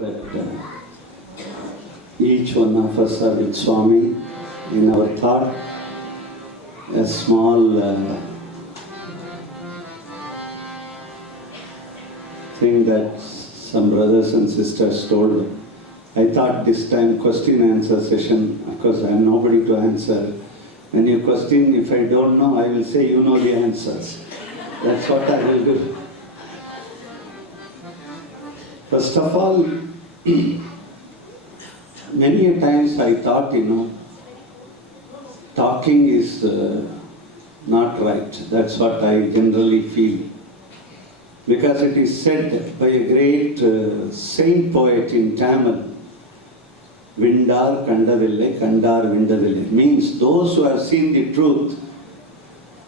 that each one of us are with Swami in our thought. A small thing that some brothers and sisters told. I thought this time question answer session, of course I am nobody to answer. When you question, if I don't know, I will say you know the answers. That's what I will do. First of all, many a times I thought, talking is not right. That's what I generally feel. Because it is said by a great saint poet in Tamil, Vindar Kandadille, Kandar Vindadille. Means those who have seen the truth,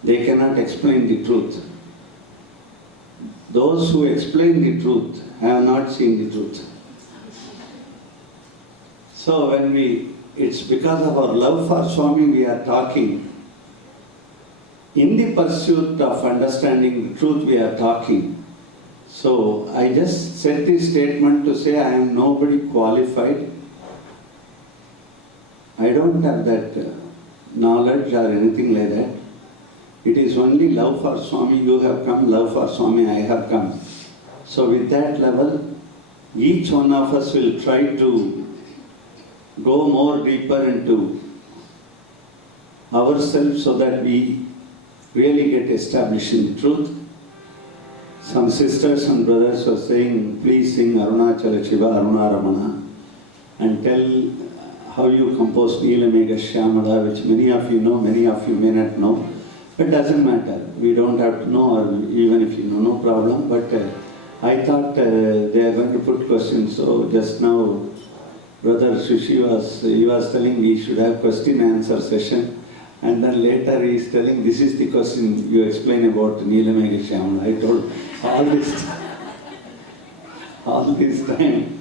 they cannot explain the truth. Those who explain the truth have not seen the truth. So when it's because of our love for Swami we are talking. In the pursuit of understanding the truth we are talking. So I just said this statement to say I am nobody qualified. I don't have that knowledge or anything like that. It is only love for Swami, you have come, love for Swami, I have come. So with that level, each one of us will try to go more deeper into ourselves so that we really get established in the truth. Some sisters and brothers were saying, please sing Arunachala Shiva Arunaramana and tell how you composed Neelamegha Shyamala, which many of you know, many of you may not know. But it doesn't matter. We don't have to know, or even if you know, no problem. But I thought they are going to put questions. So just now, Brother Shushi was telling we should have question answer session. And then later he is telling, this is the question you explain about Neelamegha Shyamala. I told all this time.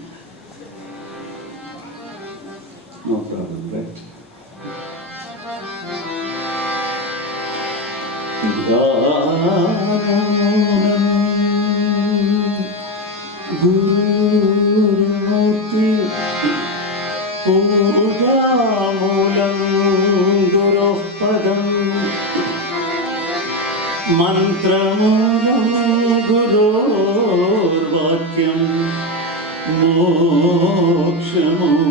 No problem, right? Gurumurti Pujamulam Gurupadam Mantramulam Gururvakyam Mokshamulam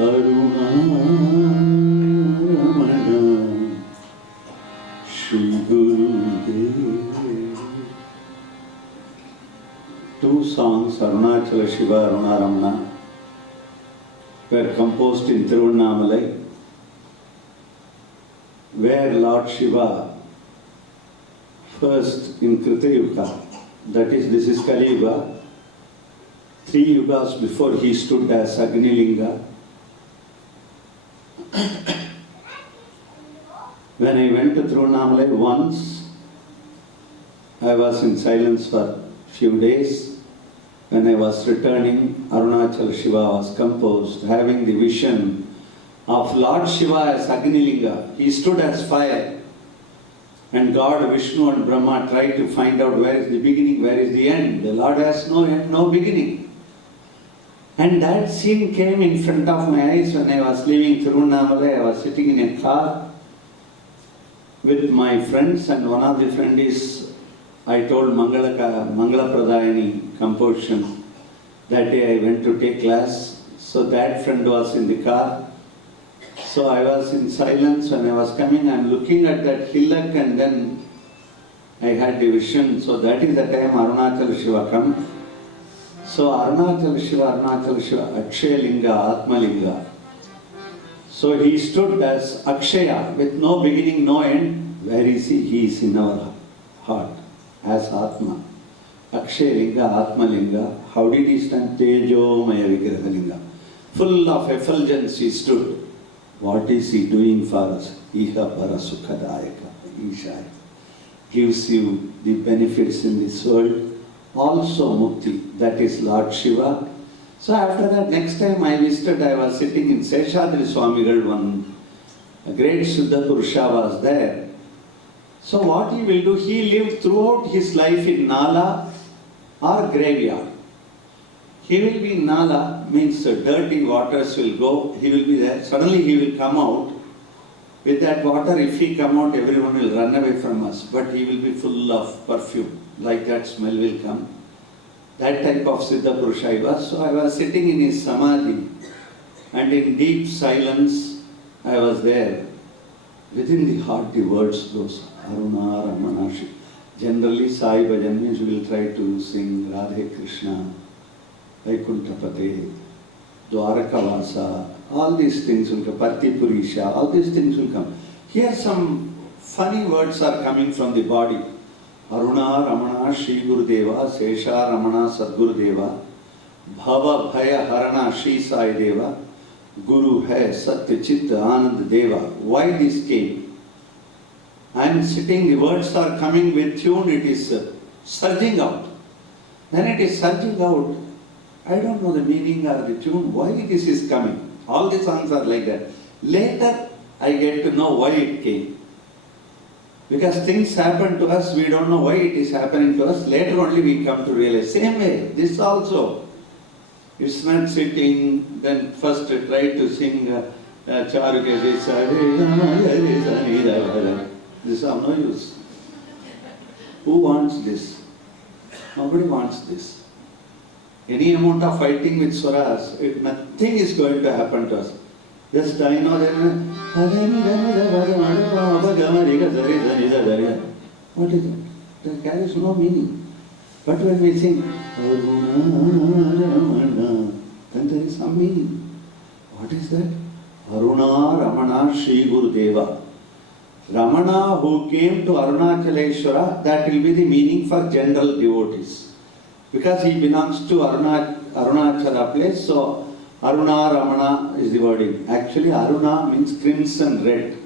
Arunaramana Shri Gurudev. Two songs, Arunachala Shiva, Arunaramana, were composed in Tiruvannamalai, where Lord Shiva, first in Krita Yuga, that is, this is Kali Yuga, 3 yugas before he stood as Agnilinga. When I went to Tiruvannamalai once, I was in silence for a few days. When I was returning, Arunachala Shiva was composed, having the vision of Lord Shiva as Agnilinga. He stood as fire. And God, Vishnu and Brahma tried to find out where is the beginning, where is the end. The Lord has no end, no beginning. And that scene came in front of my eyes when I was leaving Tiruvannamalai. I was sitting in a car with my friends, and one of the friends is, I told Mangala Pradayani composition. That day I went to take class. So that friend was in the car. So I was in silence when I was coming. I'm looking at that hillock and then I had the vision. So that is the time Arunachala Shiva come. So Arunachala Shiva, Akshaya Linga, Atma Linga. So he stood as Akshaya with no beginning, no end. Where is he? He is in our heart as Atma. Akshaya Linga, Atma Linga. How did he stand? Tejo Maya Vigraha Linga. Full of effulgence he stood. What is he doing for us? Iha para sukhadayaka. Ishaya. Gives you the benefits in this world. Also Mukti, that is Lord Shiva. So after that, next time I visited, I was sitting in Seshadri Swamigal one a great Siddha Purusha was there. So what he will do, he lived throughout his life in Nala or graveyard. He will be in Nala, means dirty waters will go, he will be there. Suddenly he will come out. With that water, if he come out, everyone will run away from us. But he will be full of perfume. Like that smell will come. That type of Siddha Purusha he was. So I was sitting in his Samadhi. And in deep silence, I was there. Within the heart, the words goes, Aruna Ramana Shiva. Generally, Sai Bhajan means we will try to sing Radhe Krishna, Vaikuntapate, Dwarakavasa, all these things will come, Partipurisha, all these things will come. Here some funny words are coming from the body. Aruna Ramana Shri Gurudeva, Sesha Ramana Sadgurudeva, Bhava Bhaya Harana Shri Sai Deva, Guru Hai Satya Chitta Anand Deva. Why this came? I am sitting, the words are coming with tune, it is surging out. When it is surging out, I don't know the meaning or the tune, why this is coming. All the songs are like that. Later, I get to know why it came. Because things happen to us, we don't know why it is happening to us. Later only we come to realize. Same way, this also. It's not sitting, then first try to sing Charukya. This is of no use. Who wants this? Nobody wants this. Any amount of fighting with swaras, nothing is going to happen to us. Just I know that. What is it? That carries no meaning. But when we sing, then there is some meaning. What is that? Aruna Ramana Shri Gurudeva. Ramana who came to Arunachaleshwara, that will be the meaning for general devotees. Because he belongs to Arunachala place, so Aruna Ramana is the wording. Actually, Aruna means crimson red.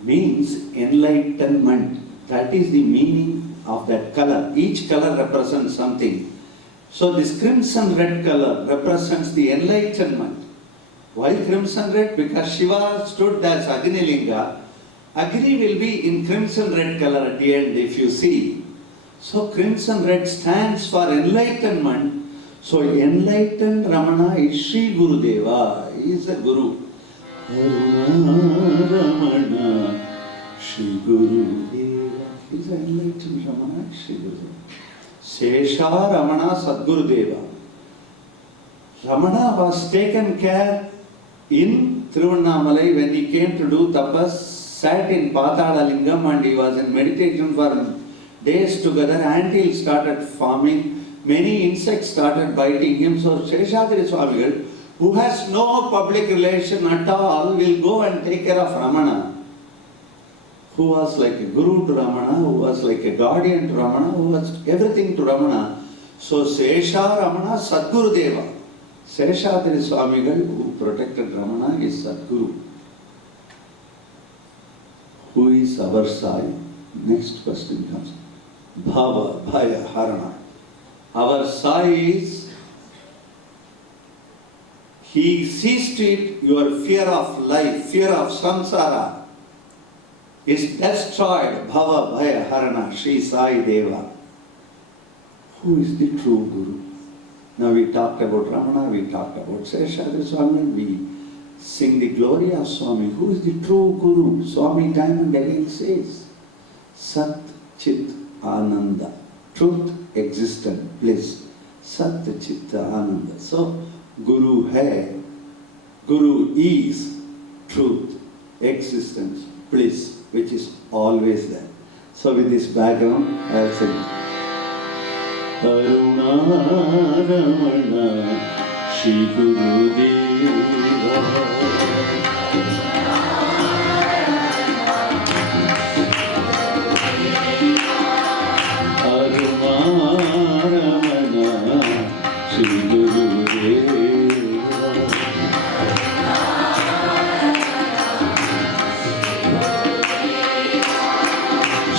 Means enlightenment. That is the meaning of that color. Each color represents something. So this crimson red color represents the enlightenment. Why crimson red? Because Shiva stood as Agnilinga. Agni will be in crimson red color at the end if you see. So crimson red stands for enlightenment. So enlightened Ramana is Sri Gurudeva. He is the Guru. Ramana Sri Gurudeva. He is enlightened Ramana Sri Gurudeva. Sesha Ramana Sadgurudeva. Ramana was taken care in Tiruvannamalai when he came to do tapas, sat in Patala Lingam and he was in meditation for days together. Ants started forming. Many insects started biting him. So Seshadri Swamigal, who has no public relation at all, will go and take care of Ramana, who was like a guru to Ramana, who was like a guardian to Ramana, who was everything to Ramana. So Sesha Ramana Sadgurudeva. Seshadri Swamigal, who protected Ramana, is Sadguru. Who is our Sai? Next question comes. Bhava Bhaya Harana. Our Sai is, he sees to it your fear of life, fear of samsara is destroyed. Bhava Bhaya Harana, Sri Sai Deva. Who is the true Guru? Now we talked about Ramana, we talked about Seshadri Swami, we sing the glory of Swami. Who is the true Guru? Swami time and again says, Sat Chit Ananda. Truth, existent, bliss. Sat Chitta Ananda. So, Guru hai, Guru is truth, existence, bliss, which is always there. So, with this background, I will sing. Aruna Ramana Shri Gurudeva.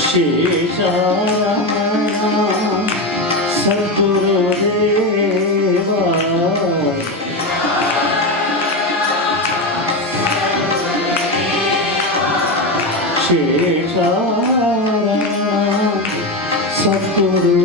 Shesha Ramana Sadgurudeva. సద్గురుదేవా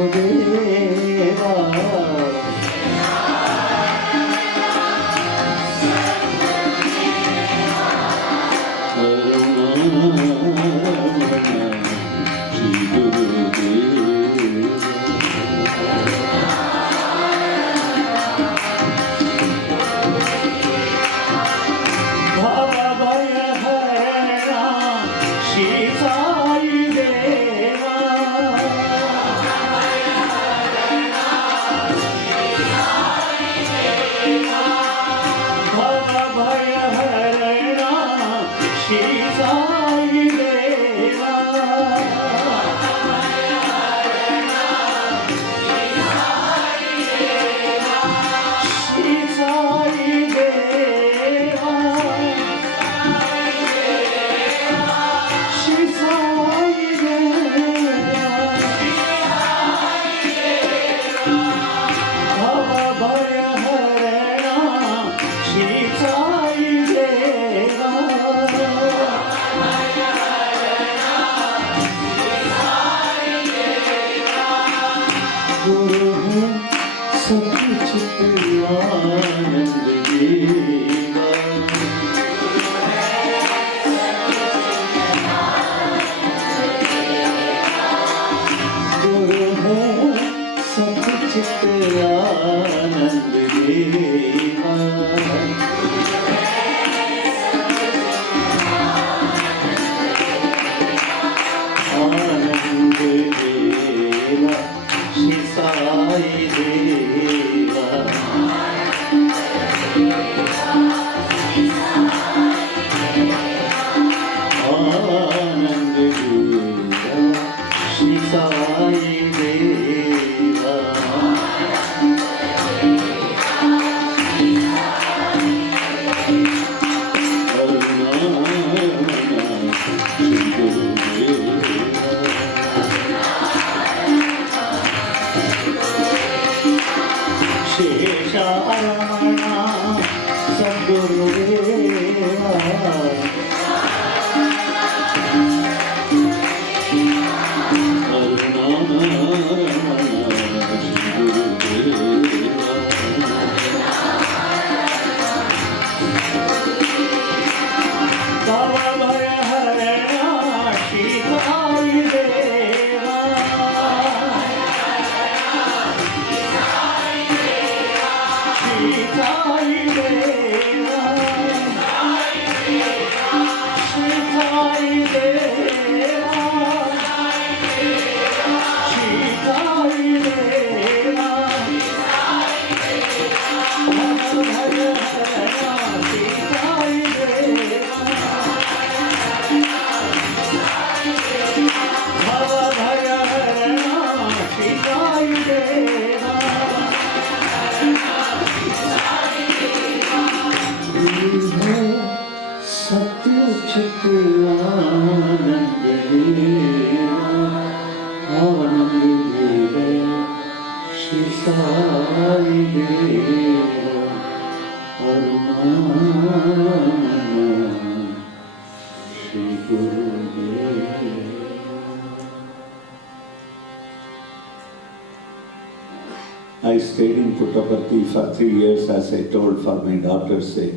I stayed in Puttaparthi for 3 years, as I told, for my daughter's sake.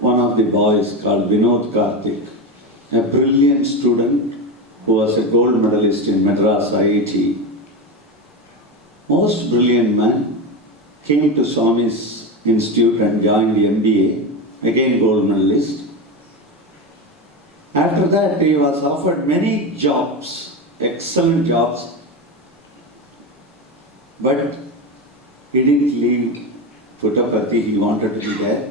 One of the boys called Vinod Karthik, a brilliant student who was a gold medalist in Madras IIT, most brilliant man, came to Swami's Institute and joined the MBA, again gold medalist. After that, he was offered many jobs, excellent jobs, but he didn't leave Puttaparthi, he wanted to be there.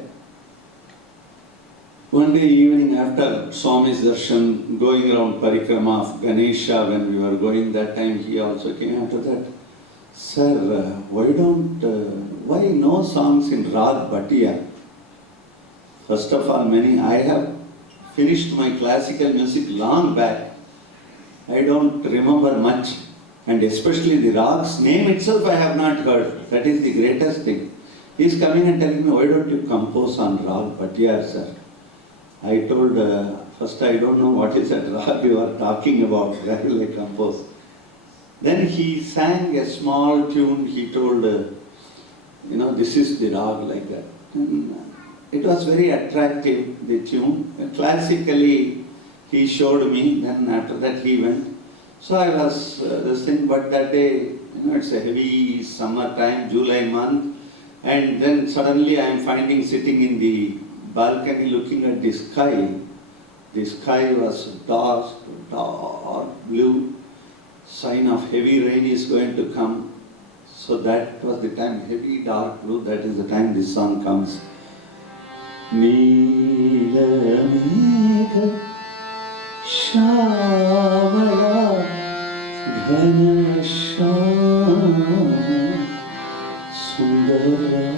One day evening after Swami's darshan, going around parikrama of Ganesha, when we were going that time, he also came after that. Sir, why no songs in Rag Bhatia? First of all, I have finished my classical music long back. I don't remember much. And especially the Rag's name itself I have not heard. That is the greatest thing. He is coming and telling me, why don't you compose on Rag Bhatia, sir? I told, first I don't know what is that rag you are talking about, where will I compose? Then he sang a small tune, he told, this is the rag, like that. It was very attractive, the tune. Classically, he showed me, then after that he went. So I was this thing, but that day, it's a heavy summer time, July month, and then suddenly I am finding sitting in the balcony looking at the sky. The sky was dark blue, sign of heavy rain is going to come. So that was the time, heavy dark blue, that is the time this song comes. Neela Megha Shyamala Ghana Shyama Sundara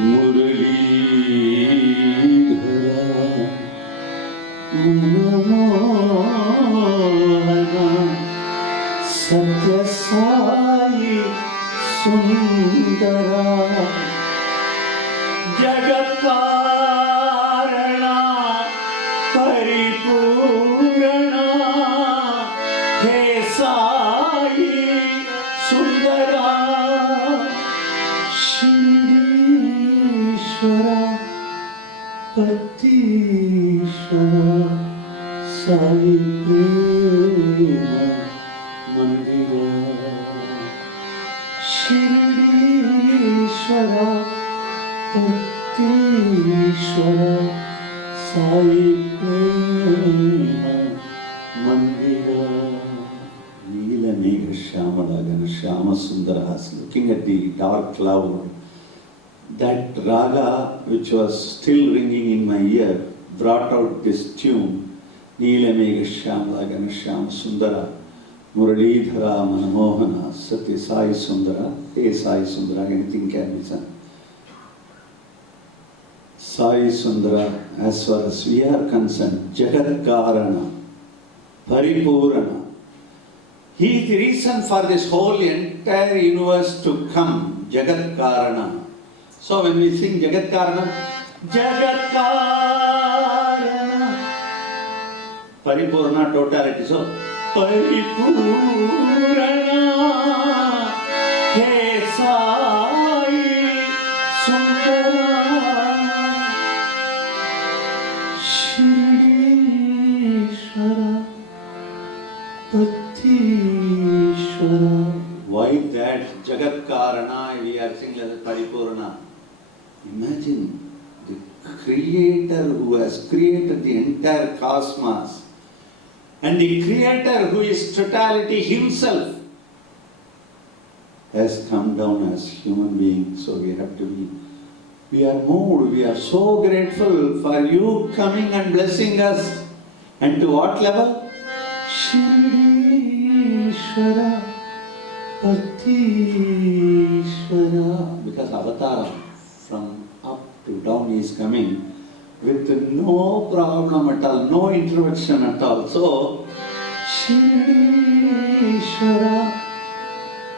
Muralidhara Manohara Satya Sai Sundara Jagatkarana Paripurana He Sai Sundara Shirishwara Patishwara Sai Prema Mandira Shirishwara Patishwara Sai Prema Mandira. Neela Megha Shyamala Ghana Shyama Sundara. Looking at the dark cloud, that raga which was still ringing in my ear brought out this tune. Neela Megha Shyamala Ghana Shyama Sundara Muralidhara Manamohana Satya Sai Sundara. Hey Sai Sundara, anything can be sung. Sai Sundara, as far as we are concerned, Jagat Karana, Paripurana. He is the reason for this whole entire universe to come, Jagat Karana. So when we sing Jagat Karana, Jagat Karana, Paripurana, totality. So, Paripurana, He Sai Sundara. Why that Jagat Karana, we are singing as Paripurana. Imagine the Creator who has created the entire cosmos and the Creator who is totality himself has come down as human beings. So we have to be, we are moved, we are so grateful for you coming and blessing us. And to what level? Shirishwara Patishwara. Because Avatara from up to down is coming with no problem at all, no intervention at all. So, Shirishwara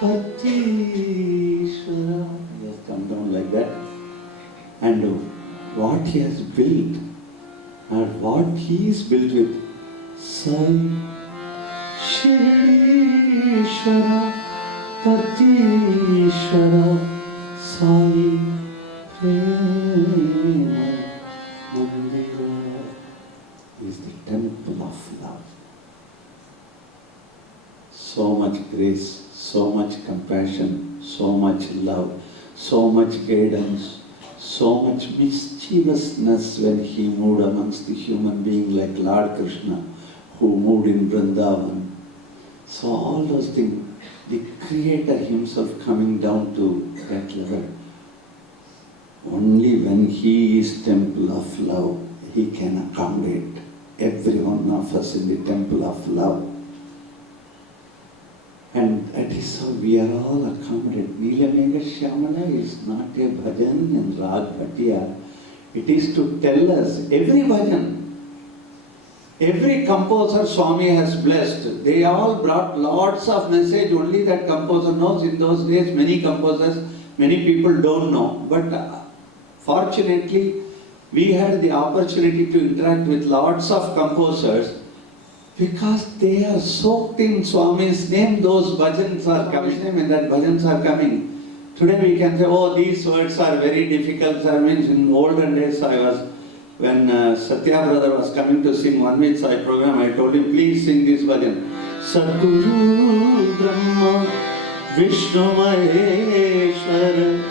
Patishwara. He has come down like that. And what he has built and what he is built with, Sai Shirishwara Patishwara Sai Prema Mandira is the temple of love. So much grace, so much compassion, so much love, so much guidance, so much mischievousness when he moved amongst the human being like Lord Krishna who moved in Vrindavan. So all those things, the Creator himself coming down to that level. Only when he is temple of love, he can accommodate every one of us in the temple of love. And that is how we are all accommodated. Neela Megha Shyamala is not a bhajan in Rag Bhattiya. It is to tell us, every bhajan, every composer Swami has blessed, they all brought lots of message, only that composer knows. In those days, many composers, many people don't know. But Fortunately, we had the opportunity to interact with lots of composers because they are soaked in Swami's name. Those bhajans are coming, and that bhajans are coming. Today we can say, oh, these words are very difficult. I mean, in olden days, when Satya brother was coming to sing One With Sai program, I told him, please sing this bhajan. Sadguru Brahma Vishnu Maheshwara.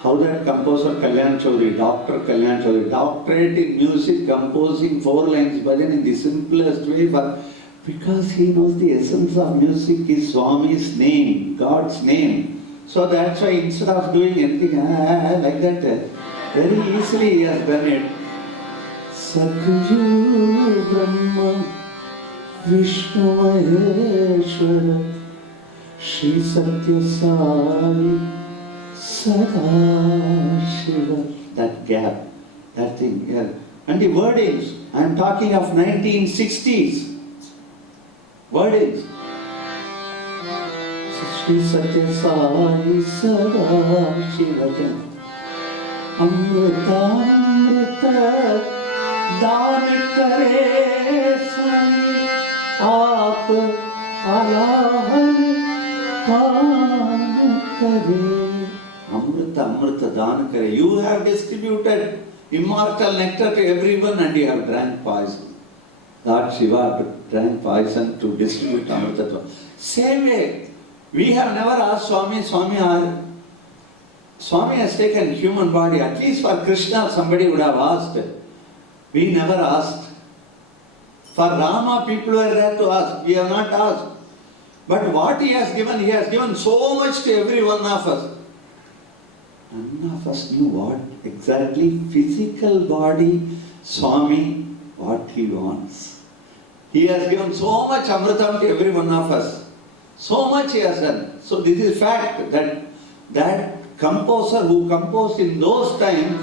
How that composer Kalyan Chaudhary, Dr. Kalyan Chaudhary, doctorate in music, composing 4 lines bhajan in the simplest way, but because he knows the essence of music is Swami's name, God's name. So that's why instead of doing anything like that, very easily he has done it. Sadguru Brahma Vishnu Maheshwara Shri Satya Sai Sadashiva. That gap, that thing, yeah. And the wordings, I am talking of 1960s. Wordings. Shri Satya Sai Sadashiva. Amrita Amrita Daan Kare Swami Aap Alahan Daan Kare. Amrita Amrita Daan Kare. You have distributed immortal nectar to everyone and you have drank poison. Lord Shiva drank poison to distribute Amrita. Same way, we have never asked Swami, Swami has taken human body. At least for Krishna, somebody would have asked. We never asked. For Rama, people were there to ask. We have not asked. But what he has given so much to every one of us. None of us knew what exactly physical body, Swami, what he wants. He has given so much Amritam to every one of us. So much he has done. So this is fact that composer who composed in those times,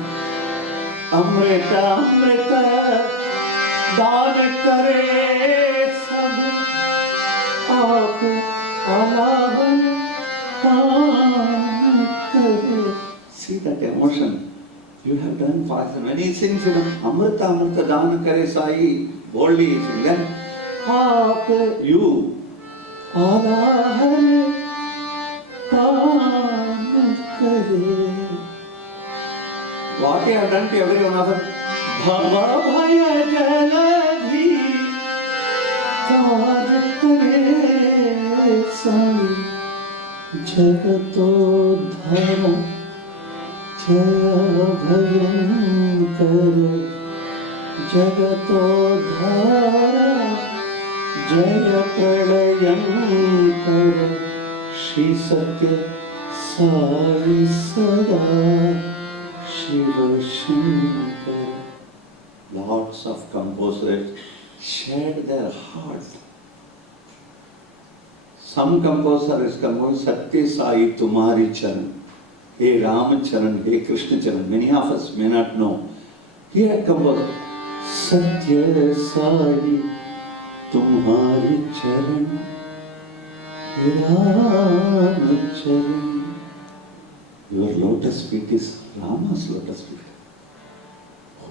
Amrita Amrita Daan Kare Sab Aap Alavan Daan Kare. See that emotion. You have done poison. When he sings, Amrita Amrita Daan Kare Sai, boldly he sings. Then Aap you Alavan Daan Kare. What you have done to every one of us? Bhava Bhaya Jaladhi Daan Kare Sai Jagatodhara Jaya Bhayankara Jagatodhara Jaya Pralayankara Shri Satya Sai Sada Shiva Shankara. Lots of composers shared their heart. Some composer is composed Satya Sai Tumhari Charan. Hey Ramacharan, hey Krishna Charan. Many of us may not know. He had composed Satya Sai Tumhari Charan, hey Ramacharan. Your lotus feet is Rama's lotus feet.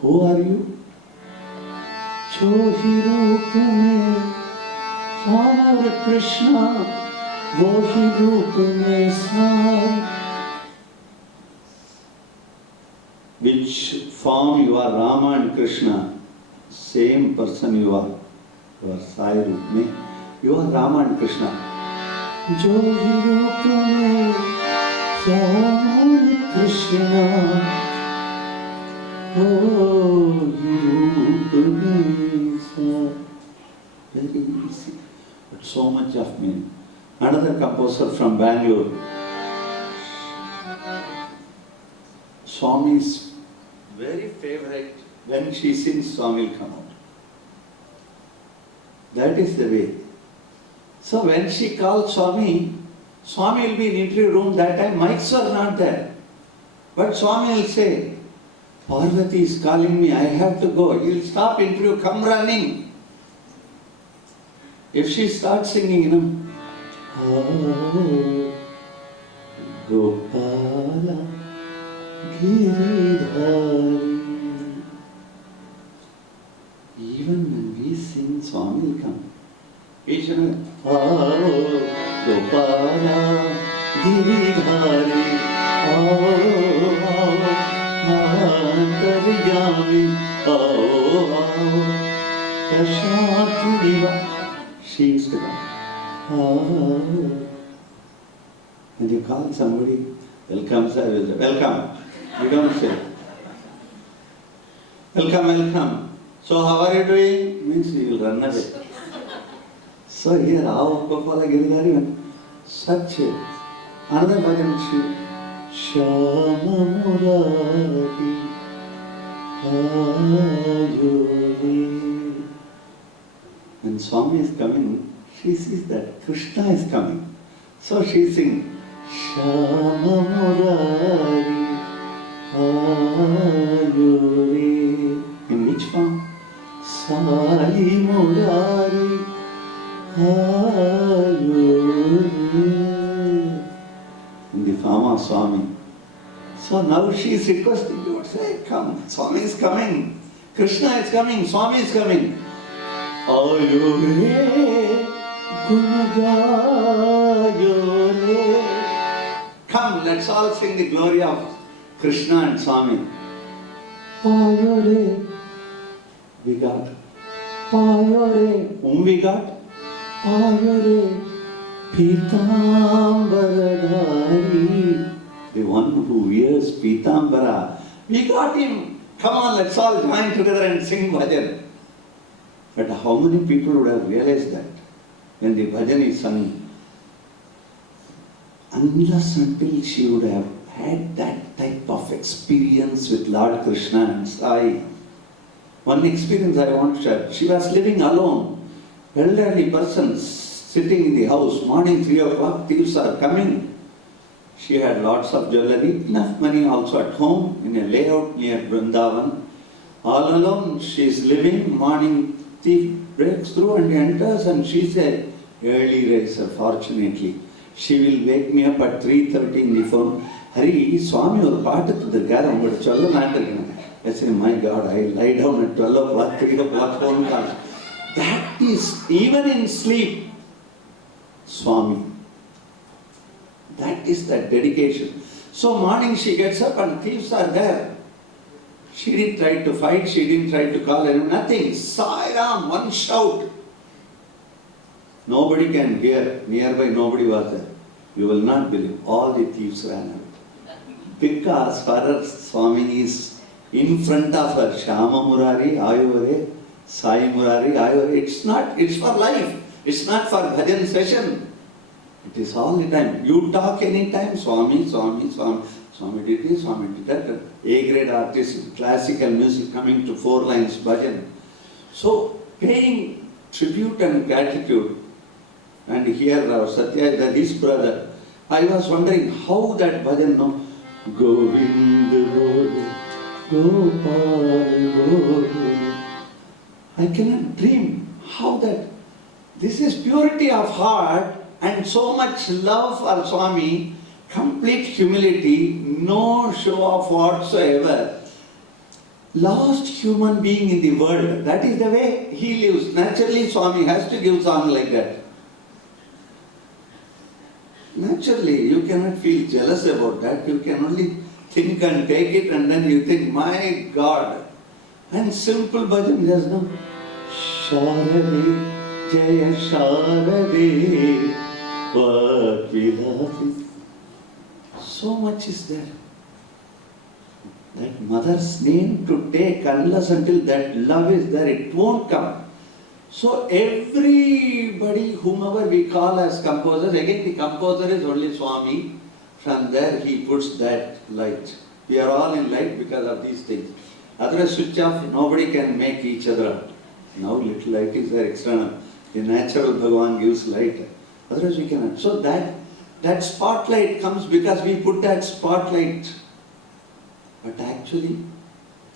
Who are you? Jo hi roop mein Rama aur Krishna, wo hi roop mein sai. Which form you are, Rama and Krishna, same person you are Sai roop mein, you are Rama and Krishna. Jo hi roop mein Rama aur Krishna, wo hi roop mein sai. Very easy, but so much of meaning. Another composer from Bangalore, Swami's very favorite, when she sings, Swami will come out. That is the way. So when she calls Swami, Swami will be in interview room. That time mics are not there. But Swami will say, Parvati is calling me, I have to go. He will stop interview, come running. If she starts singing, oh, Gopala, Swami will come. Each and every, Gopala, Giridhari, Antaryami, Prashanti Diva. She used to come. And you call somebody, welcome sir, welcome. You don't say, welcome, welcome. So how are you doing? Means you will run away. So here, Gopala Giridhari went, such a, another bhajan, Shama Murari, Ayuri. When Swami is coming, she sees that Krishna is coming. So she sings, Shama Murari, Ayuri. In which form? Sai Murari, Ayuri. In the form of Swami. So now she is requesting you, say, come, Swami is coming, Krishna is coming, Swami is coming. Ayure, Gunagayure. Come, let's all sing the glory of Krishna and Swami. Ayure, we got. Ayure, whom we got? Ayure, Pitambaradhari. The one who wears Pitambara. We got him. Come on, let's all join together and sing bhajan. But how many people would have realized that when the bhajan is sung? Unless until she would have had that type of experience with Lord Krishna and Sai. One experience I want to share. She was living alone. Elderly person sitting in the house. Morning 3 o'clock, thieves are coming. She had lots of jewelry, enough money also at home in a layout near Vrindavan. All alone she is living. Morning thief breaks through and enters, and she said, early riser fortunately. She will wake me up at 3:30 in the phone. Hari, Swami or paathu thirukkaru ungalku solla naattukena. I say, my God, I lie down at 12 o'clock, 3 o'clock phone call. That is, even in sleep, Swami. That is that dedication. So morning she gets up and thieves are there. She didn't try to fight, she didn't try to call anyone, nothing. Sai Ram, one shout. Nobody can hear, nearby nobody was there. You will not believe, all the thieves ran away. Because for her, Swami is in front of her. Shama Murari, Ayure, Sai Murari, Ayure. It's for life. It's not for bhajan session. It is all the time. You talk anytime, Swami, Swami, Swami. Swami did this, Swami did that. A-grade artist, classical music coming to 4 lines, bhajan. So, paying tribute and gratitude. And here Satya, his brother. I was wondering how that bhajan, no? Govinda Gopal Gopal. I cannot dream how that. This is purity of heart. And so much love for Swami, complete humility, no show off whatsoever. Last human being in the world, that is the way he lives. Naturally, Swami has to give song like that. Naturally, you cannot feel jealous about that. You can only think and take it, and then you think, my God. And simple bhajan just now. Sharade, Jaya Sharade. What we love it. So much is there. That mother's name to take, unless until that love is there, it won't come. So everybody, whomever we call as composers, again the composer is only Swami. From there he puts that light. We are all in light because of these things. Otherwise switch off, nobody can make each other up. Now little light is there external. The natural Bhagavan gives light. Otherwise we cannot. So that spotlight comes because we put that spotlight. But actually,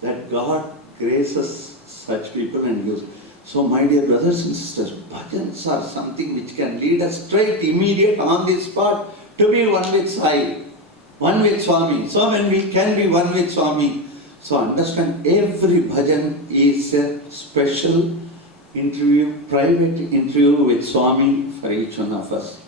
that God graces such people and gives. So my dear brothers and sisters, bhajans are something which can lead us straight, immediate, on the spot, to be one with Sai, one with Swami. So when we can be one with Swami, so understand every bhajan is a special private interview with Swami for each one of us.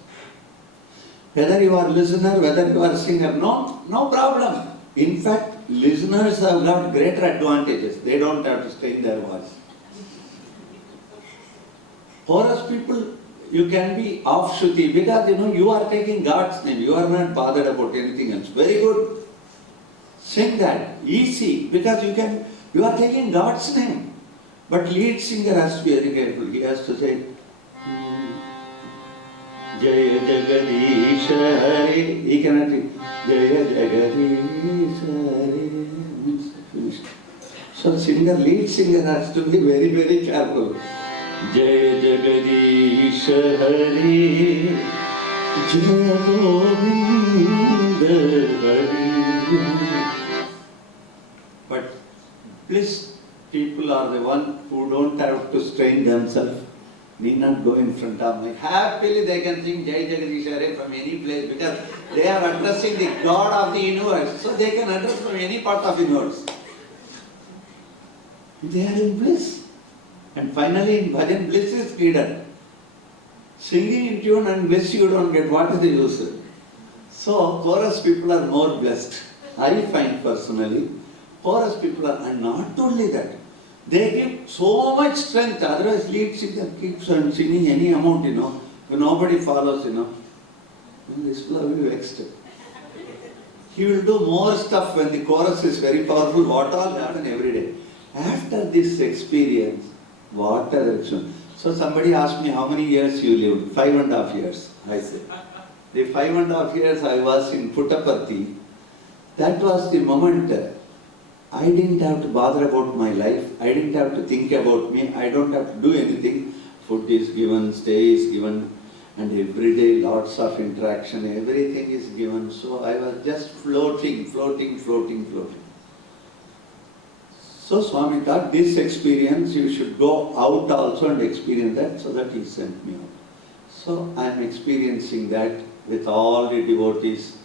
Whether you are listener, whether you are singer, no problem. In fact, listeners have got greater advantages. They don't have to strain their voice. Chorus people, you can be off Shruti because you are taking God's name. You are not bothered about anything else. Very good. Sing that. Easy. Because you are taking God's name. But lead singer has to be very careful. He has to say, Jaya Jagadish Hare. He cannot say, Jaya Jagadish Hare. Finish. So lead singer has to be very, very careful. Jaya Jagadish Hare. Jaya Govinda Hare. But bliss people are the one who don't have to strain themselves, need not go in front of me. Happily they can sing Jai Jagadish Hare from any place because they are addressing the God of the universe. So they can address from any part of the universe. They are in bliss. And finally in bhajan, bliss is needed. Singing in tune and bliss you don't get. What is the use? So chorus people are more blessed. I find personally, chorus people are, and not only that, they give so much strength. Otherwise, lead singer keeps on singing any amount, if nobody follows, then this will be vexed. He will do more stuff when the chorus is very powerful. What all happen every day. After this experience, what a direction. So somebody asked me how many years you lived. 5.5 years, I said. The 5.5 years I was in Puttaparthi. That was the moment I didn't have to bother about my life. I didn't have to think about me. I don't have to do anything. Food is given, stay is given, and every day lots of interaction, everything is given. So I was just floating. So Swami thought this experience, you should go out also and experience that, so that he sent me out. So I am experiencing that with all the devotees.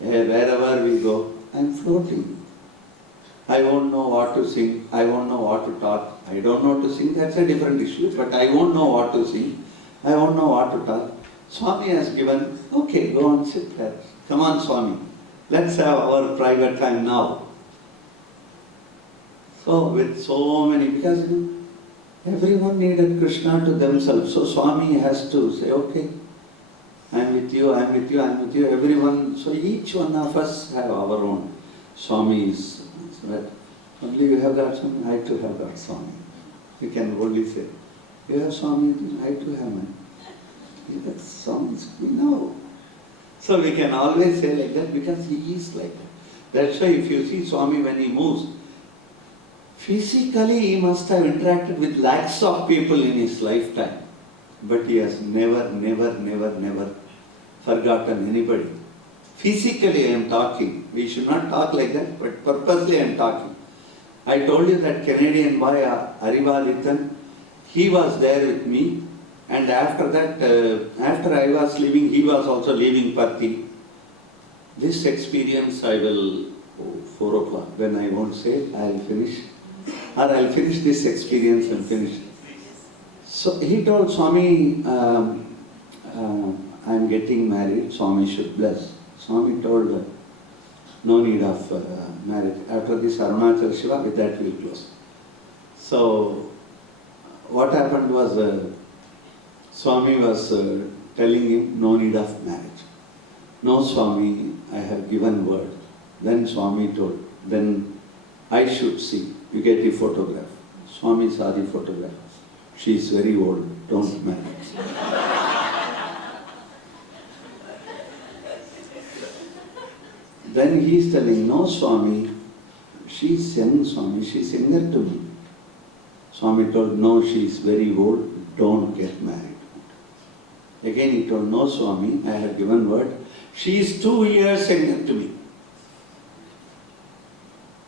Wherever we go, I am floating. I won't know what to sing, I won't know what to talk. I don't know to sing, that's a different issue, but I won't know what to sing, I won't know what to talk. Swami has given, okay, go and sit there. Come on, Swami, let's have our private time now. So with so many, because everyone needed Krishna to themselves. So Swami has to say, okay, I'm with you, everyone. So each one of us have our own. Swami is that only you have got Swami, I too have got Swami. You can only say, you have Swami, I too have mine. That's Swami's, we know. So we can always say like that because he is like that. That's why if you see Swami when he moves, physically he must have interacted with lakhs of people in his lifetime. But he has never forgotten anybody. Physically I am talking. We should not talk like that, but purposely I am talking. I told you that Canadian boy, Arival, he was there with me, and after that, after I was leaving, he was also leaving Parthi. This experience I will, 4 o'clock, when I won't say, I will finish. Or I will finish this experience and finish. So he told Swami, I am getting married, Swami should bless. Swami told, no need of marriage. After this Arunachal Shiva, with that we will close. So, what happened was, Swami was telling him, no need of marriage. No, Swami, I have given word. Then Swami told, then I should see. You get the photograph. Swami saw the photograph. She is very old, don't marry. Then he is telling, no Swami, she is young Swami, she is younger to me. Swami told, no, she is very old, don't get married. Again he told, no Swami, I have given word, she is 2 years younger to me.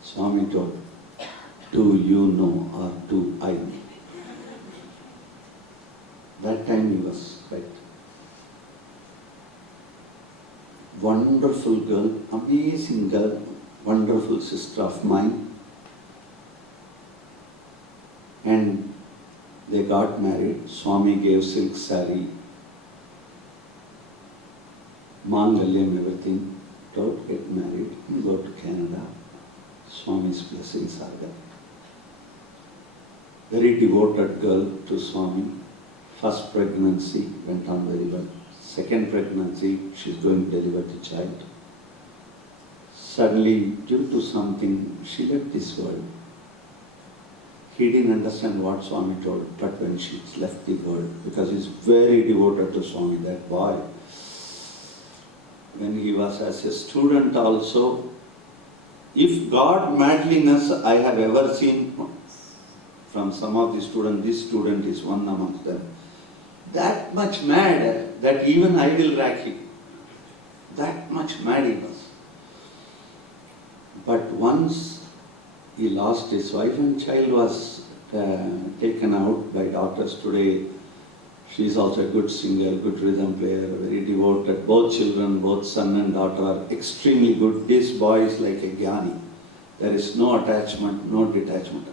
Swami told, do you know or do I know? That time he was right. Wonderful girl, amazing girl, wonderful sister of mine. And They got married. Swami gave silk saree, Mangalyam, everything. Don't get married, go to Canada. Swami's blessings are there. Very devoted girl to Swami. First pregnancy went on very well. Second pregnancy, she's going to deliver the child. Suddenly, due to something, she left this world. He didn't understand what Swami told, but when she left the world, because he's very devoted to Swami, that boy. When he was as a student also, if God madliness I have ever seen from some of the students, this student is one amongst them. That much mad that even I will rack him. That much mad he was. But once he lost his wife and child was taken out by doctors today. She is also a good singer, good rhythm player, very devoted. Both children, both son and daughter are extremely good. This boy is like a jnani. There is no attachment, no detachment.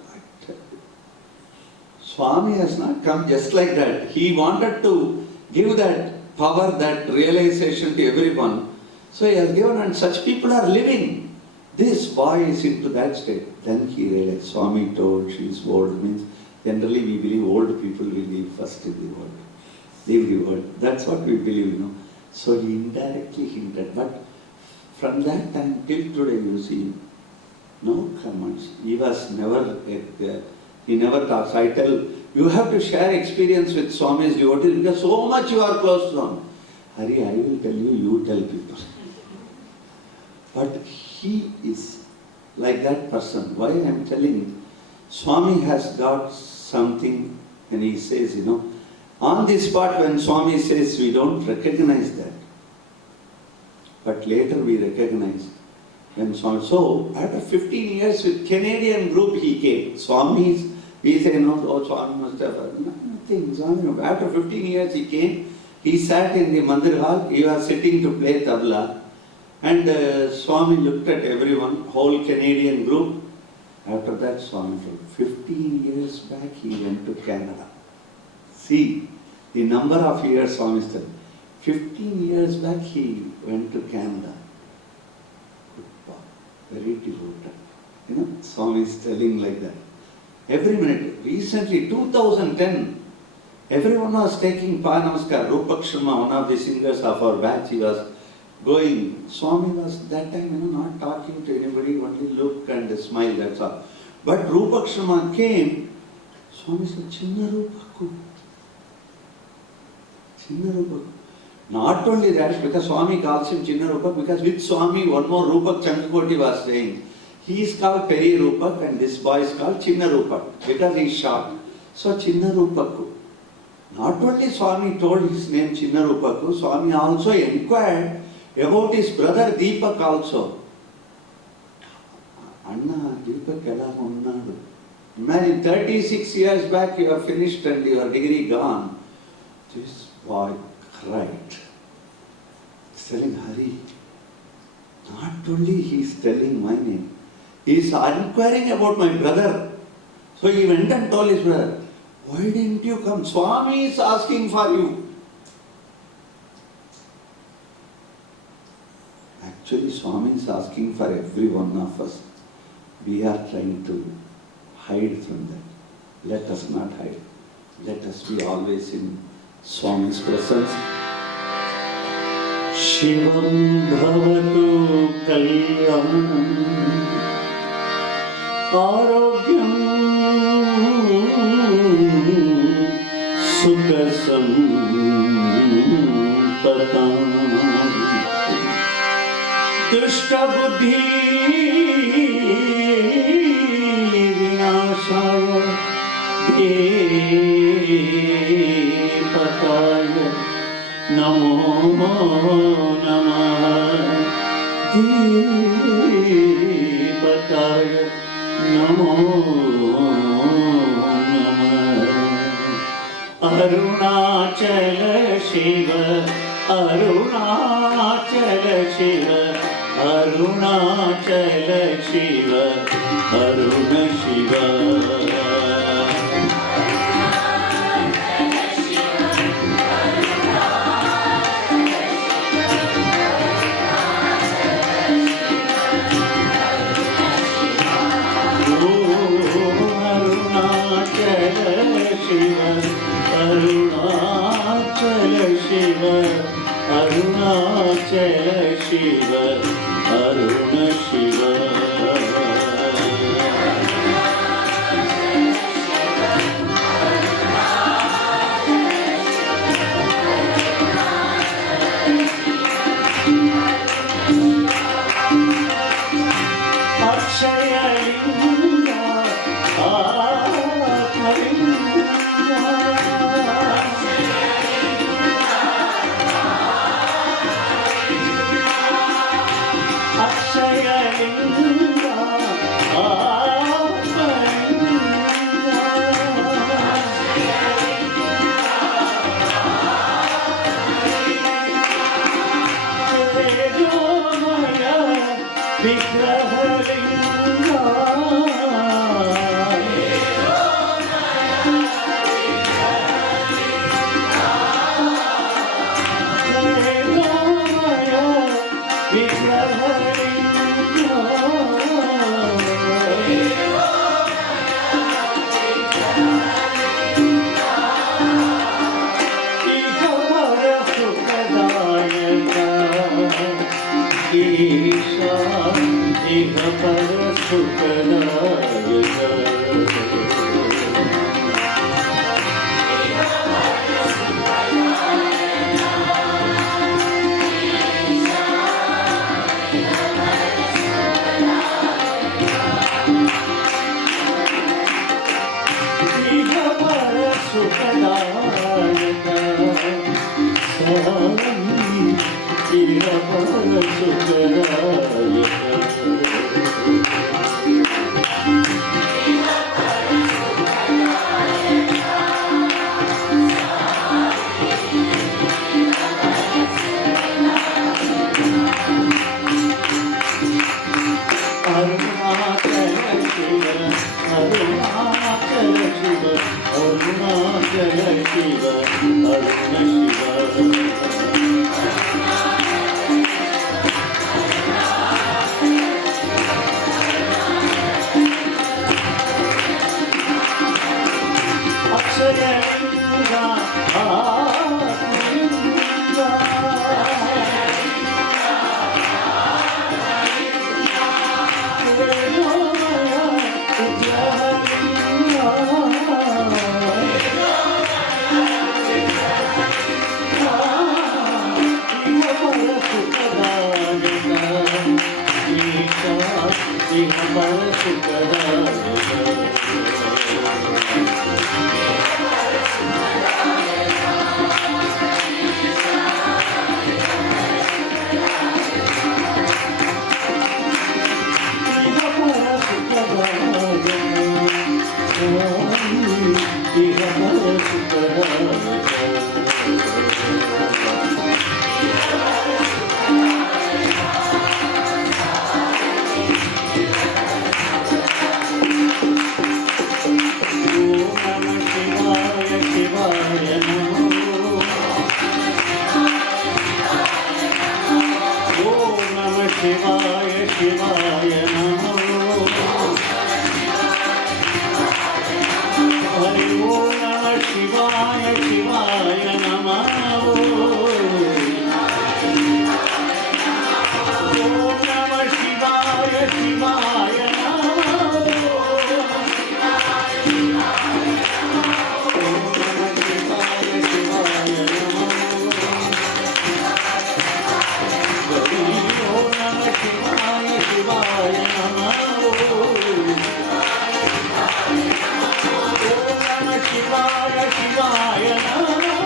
Swami has not come just like that. He wanted to give that power, that realization to everyone. So he has given, and such people are living. This boy is into that state. Then he realized, Swami told she is old, means generally we believe old people will live first in the world. Leave the world. That's what we believe, So he indirectly hinted. But from that time till today, you see, no comments. He was never, he never talks. I tell, you have to share experience with Swami's devotees because so much you are close to him. Hari, I will tell you, you tell people. But he is like that person. Why I am telling, Swami has got something, and he says, on this spot when Swami says, we don't recognize that. But later we recognize when Swami. So after 15 years with Canadian group he came. Swami, we say, no, Swami must have nothing. Swami, after 15 years he came. He sat in the Mandir hall. He was sitting to play tabla. And Swami looked at everyone, whole Canadian group. After that, Swami told, 15 years back he went to Canada. See, the number of years Swami said. 15 years back he went to Canada. Very devoted. Swami is telling like that. Every minute. Recently, 2010, everyone was taking Pa Namaskar. Rupak Sharma, one of the singers of our batch, he was going. Swami was that time, not talking to anybody, only look and smile, that's all. But Rupak Sharma came, Swami said, Chinna Rupaku. Chinna Rupaku. Not only that, because Swami calls him Chinna Rupak, because with Swami, one more Rupak Chankakoti was saying, he is called Peri Rupak and this boy is called Chinna Rupak, because he is short. So Chinna Rupaku. Not only Swami told his name Chinna Rupaku, Swami also inquired about his brother Deepak also. Anna, Deepak ela unnadu. Imagine 36 years back you have finished and your degree gone. This boy cried. He's telling Hari, not only he is telling my name, he is inquiring about my brother. So he went and told his brother, why didn't you come? Swami is asking for you. Actually, Swami is asking for every one of us. We are trying to hide from that. Let us not hide. Let us be always in Swami's presence. Shivam bhavatu kalyanam Arogyam Sukha Sampatam Dushta Buddhi Vinashaya Pataya Namo Namah Pataya Namo Namah Arunachala Shiva Arunachala Shiva Arunachala Shiva Aruna Shiva Arunachal Shiv Arun Shiv अक्षयलिंगा आत्मलिंगा अक्षयलिंगा आत्मलिंगा तेजोमय विग्रहलिंगा तेजोमय विग्रहलिंगा इहवर सुखदायक ईशा इहवर सुखदायक इहवर सुखदायक स्वामी इहवर सुखदायक अरुणाचल शिव अरुणाचल शिव अरुणाचल शिव अरुण शिव अक्षयलिंगा आत्मलिंगा तेजोमय विग्रहलिंगा इहवर सुखदायक ईशा इहवर सुखदायक शिवाय शिवाय नमो हरि ओम नमः शिवाय शिवाय नमः ओम नमः शिवाय शिवाय नमः ओम नमः शिवाय शिवाय नमः ओम नमः शिवाय शिवाय नमः शिवाय शिवाय नमो ओम नमः शिवाय शिवाय नमो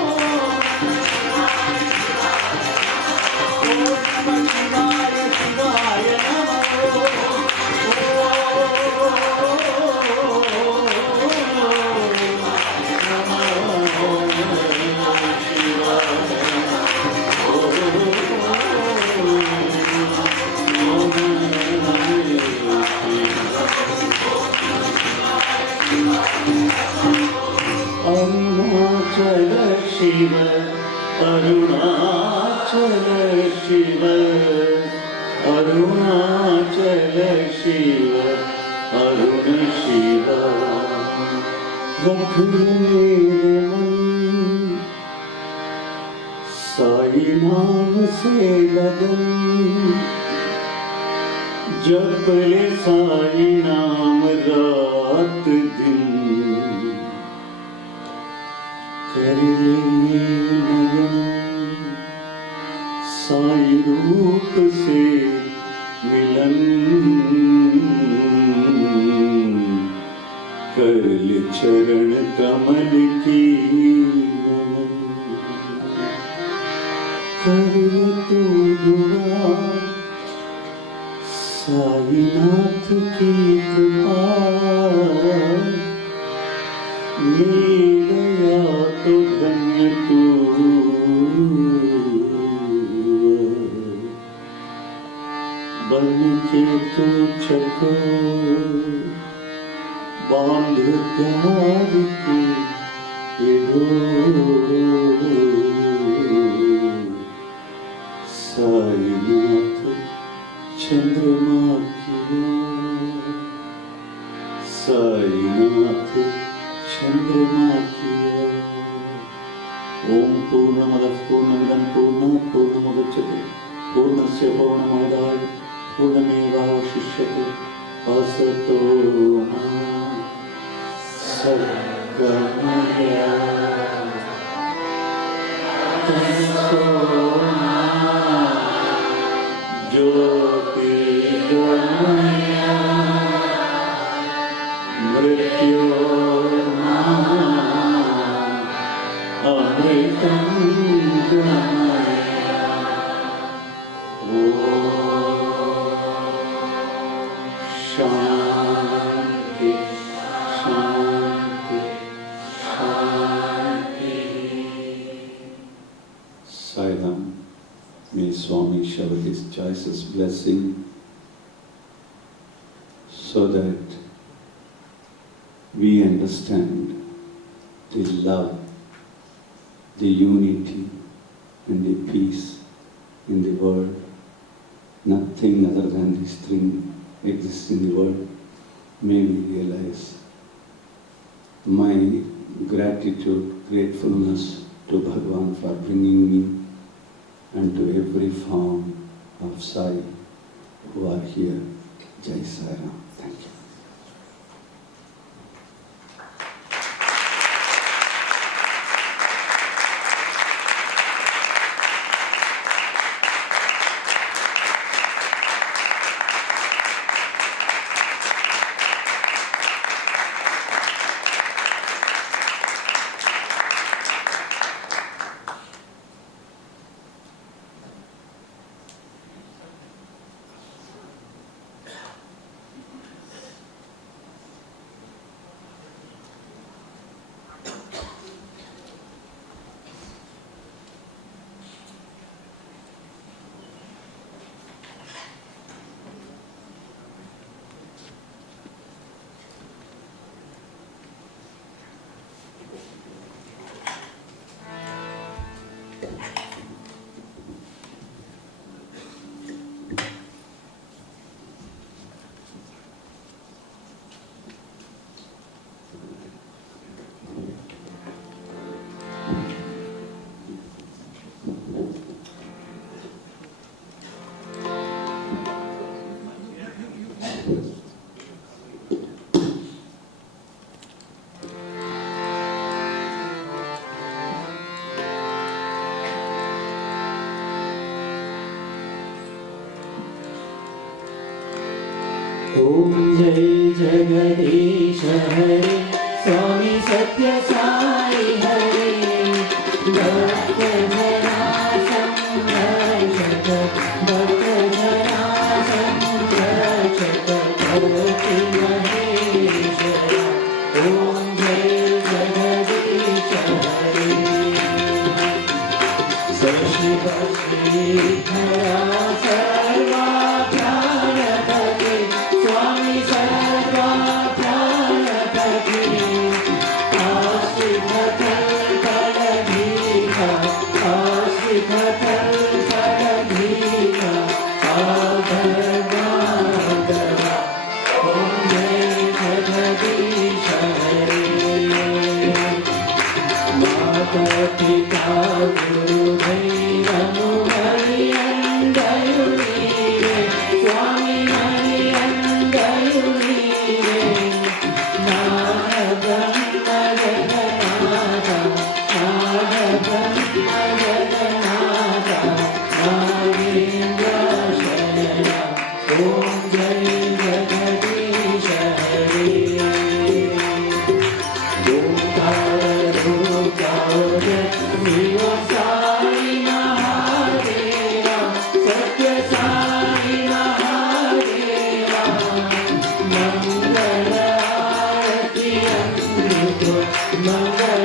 अरुणाचल शिव अरुणाचल शिव अरुणाचल शिव अरुण शिव रख मेरे मन साई नाम से लगन, जप ले साई नाम रात दिन, कर ले नयन साई रूप से मिलन, कर ले चरण कमल की नमन, कर ले तू दुआ साईनाथ की कृपा, मिल गया तो धन्य तू, बन के तू चकोर बांध प्यार की डोर, साईनाथ चंद्रमा की ओर, साईनाथ चंद्रमा की ओर। ओम पूर्णमदः पूर्णमिदं पूर्णात् पूर्णमुदच्यते पूर्णस्य पूर्णमादाय पूर्णमेवावशिष्यते। असतो मा सद्गमय तमसो मा ज्योतिर्गमय मृत्योर्मामृतं गमय। शांति शांति शांति। Sai-Ram, may Swami shower his choicest blessing so that we understand the love, the unity and the peace in the world. Nothing other than this thing exists in the world. May we realize my gratitude, gratefulness to Bhagavan for bringing me and to every form of Sai who are here. Jai Sai-Ram. Thank you. ओम जय जगदीश हरे स्वामी सत्य साई हरे भक्त जना संरक्षक भक्त जना संरक्षक भक्ति महेश्वर। ओम जय जगदीश हरे शिव श्रीधरा सर्वा प्राणपते स्वामी सर्वा प्राणपते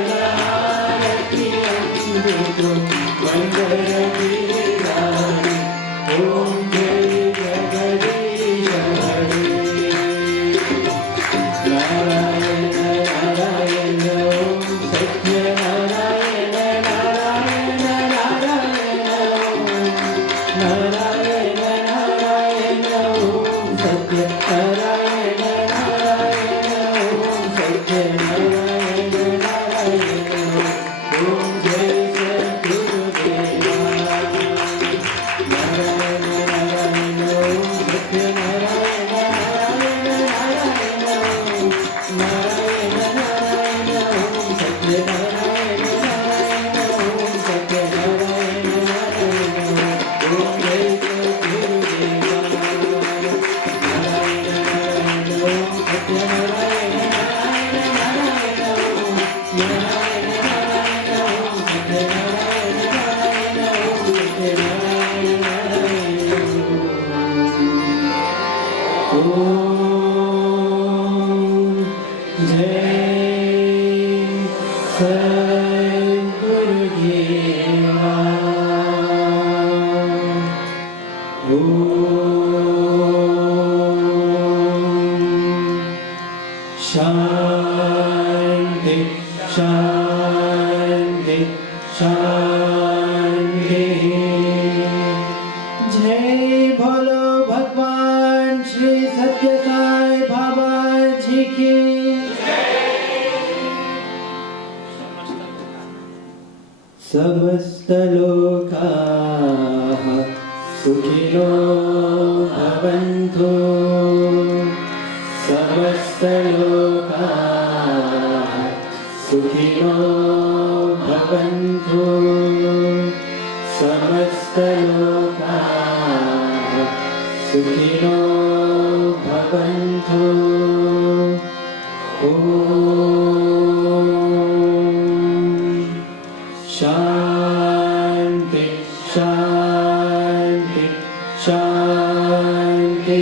मंगलारती अंबिको मंगल गिरिधारी ओम जय जगदीश हरे नारायण नारायण ओम सत्य नारायण नारायण नारायण ओम नारायण नारायण ओम सत्य नारायण नारायण ओम सत्य नारायण नारायण ओम जय सद्गुरुदेवा नारायण नारायण ओम सत्य नारायण नारायण नारायण ओम नारायण नारायण ओम सत्य नारायण नारायण ओम सत्य नारायण नारायण ओम जय सद्गुरुदेवा नारायण नारायण ओम सत्य नारायण नारायण नारायण ओम नारायण नारायण ओम सत्य नारायण नारायण ओम सत्य नारायण नारायण ओम जय सद्गुरुदेवा शांति शांति शांति जय भोलो भगवान श्री सत्य साई बाबा जी की समस्त लोकाः सुखिनो भवन्तु समस्त लोकाः सुखिनो भवन्तु समस्त लोकाः सुखिनो भवन्तु ॐ शांति शांति शांति